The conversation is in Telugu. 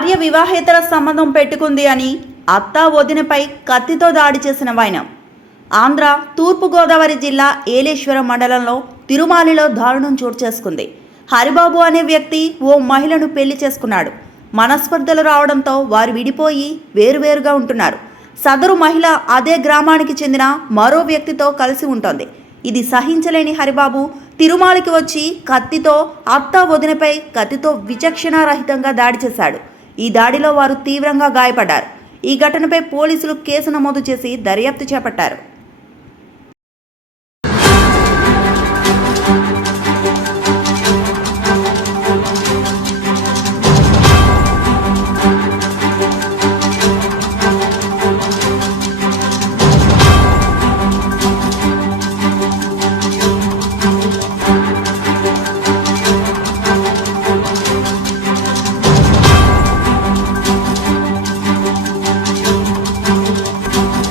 భార్య వివాహేతర సంబంధం పెట్టుకుంది అని అత్త వదినపై కత్తితో దాడి చేసిన వైనం. ఆంధ్ర తూర్పుగోదావరి జిల్లా ఏలేశ్వరం మండలంలో తిరుమాలిలో దారుణం చోటు చేసుకుంది. హరిబాబు అనే వ్యక్తి ఓ మహిళను పెళ్లి చేసుకున్నాడు. మనస్పర్ధలు రావడంతో వారు విడిపోయి వేరువేరుగా ఉంటున్నారు. సదరు మహిళ అదే గ్రామానికి చెందిన మరో వ్యక్తితో కలిసి ఉంటోంది. ఇది సహించలేని హరిబాబు తిరుమాలికి వచ్చి కత్తితో అత్త వదినపై కత్తితో విచక్షణారహితంగా దాడి చేశాడు. ఈ దాడిలో వారు తీవ్రంగా గాయపడ్డారు. ఈ ఘటనపై పోలీసులు కేసు నమోదు చేసి దర్యాప్తు చేపట్టారు.